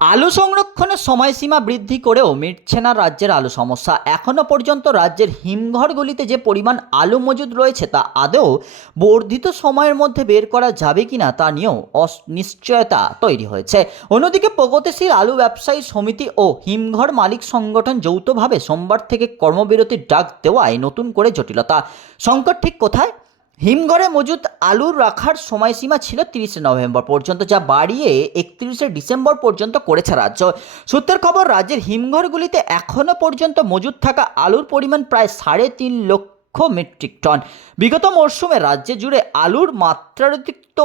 আলু সংরক্ষণের সময়সীমা বৃদ্ধি করেও মিটছে না রাজ্যের আলু সমস্যা। এখনও পর্যন্ত রাজ্যের হিমঘরগুলিতে যে পরিমাণ আলু মজুদ রয়েছে তা আদৌ বর্ধিত সময়ের মধ্যে বের করা যাবে কিনা তা নিয়েও অনিশ্চয়তা তৈরি হয়েছে। অন্যদিকে প্রগতিশীল আলু ব্যবসায়ী সমিতি ও হিমঘর মালিক সংগঠন যৌথভাবে সোমবার থেকে কর্মবিরতির ডাক দেওয়ায় নতুন করে জটিলতা। সংকট ঠিক কোথায়? হিমঘরে মজুত আলুর রাখার সময়সীমা ছিল তিরিশে নভেম্বর পর্যন্ত, যা বাড়িয়ে একত্রিশে ডিসেম্বর পর্যন্ত করেছে রাজ্য। সূত্রের খবর, রাজ্যের হিমঘরগুলিতে এখনও পর্যন্ত মজুত থাকা আলুর পরিমাণ প্রায় সাড়ে তিন লক্ষ মেট্রিক টন। বিগত মরশুমে রাজ্যে জুড়ে আলুর মাত্রাতিরিক্ত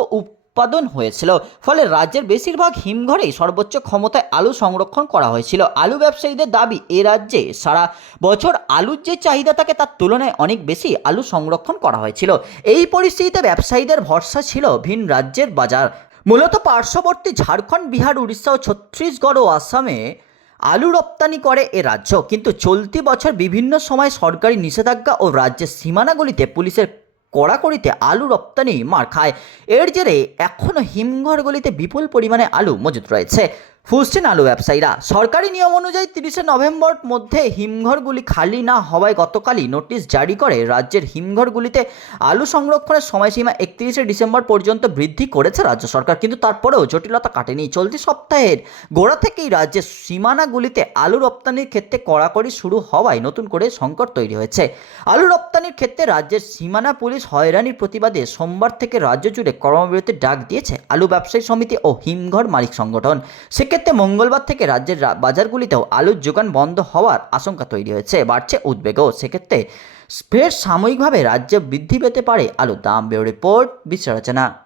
উৎপাদন হয়েছিল। ফলে রাজ্যের বেশিরভাগ হিমঘরেই সর্বোচ্চ ক্ষমতায় আলু সংরক্ষণ করা হয়েছিল। আলু ব্যবসায়ীদের দাবি, এ রাজ্যে সারা বছর আলুর যে চাহিদা থাকে তার তুলনায় অনেক বেশি আলু সংরক্ষণ করা হয়েছিল। এই পরিস্থিতিতে ব্যবসায়ীদের ভরসা ছিল ভিন রাজ্যের বাজার। মূলত পার্শ্ববর্তী ঝাড়খণ্ড, বিহার, উড়িষ্যা ও ছত্তিশগড় ও আসামে আলু রপ্তানি করে এ রাজ্য। কিন্তু চলতি বছর বিভিন্ন সময় সরকারি নিষেধাজ্ঞা ও রাজ্যের সীমানাগুলিতে পুলিশের কড়াকড়িতে আলু রপ্তানি মার খায়। এর জেরে এখনও হিমঘরগুলিতে বিপুল পরিমাণে আলু মজুত রয়েছে। ফুসছেন আলু ব্যবসায়ীরা। সরকারি নিয়ম অনুযায়ী তিরিশে নভেম্বর মধ্যে হিমঘরগুলি খালি না হওয়ায় গতকালই নোটিশ জারি করে রাজ্যের হিমঘরগুলিতে আলু সংরক্ষণের সময়সীমা একত্রিশে ডিসেম্বর পর্যন্ত বৃদ্ধি করেছে রাজ্য সরকার। কিন্তু তারপরেও জটিলতা কাটেনি। চলতি সপ্তাহের গোড়া থেকেই রাজ্যের সীমানাগুলিতে আলু রপ্তানির ক্ষেত্রে কড়াকড়ি শুরু হওয়ায় নতুন করে সংকট তৈরি হয়েছে। আলু রপ্তানির ক্ষেত্রে রাজ্যের সীমানা পুলিশ হয়রানির প্রতিবাদে সোমবার থেকে রাজ্য জুড়ে কর্মবিরতির ডাক দিয়েছে আলু ব্যবসায়ী সমিতি ও হিমঘর মালিক সংগঠন। সেক্ষেত্রে মঙ্গলবার থেকে রাজ্যের বাজারগুলিতেও আলুর যোগান বন্ধ হওয়ার আশঙ্কা তৈরি হয়েছে। বাড়ছে উদ্বেগও। সেক্ষেত্রে ফের সাময়িকভাবে রাজ্যে বৃদ্ধি পেতে পারে আলুর দাম। Bureau report বিশ্লেষণা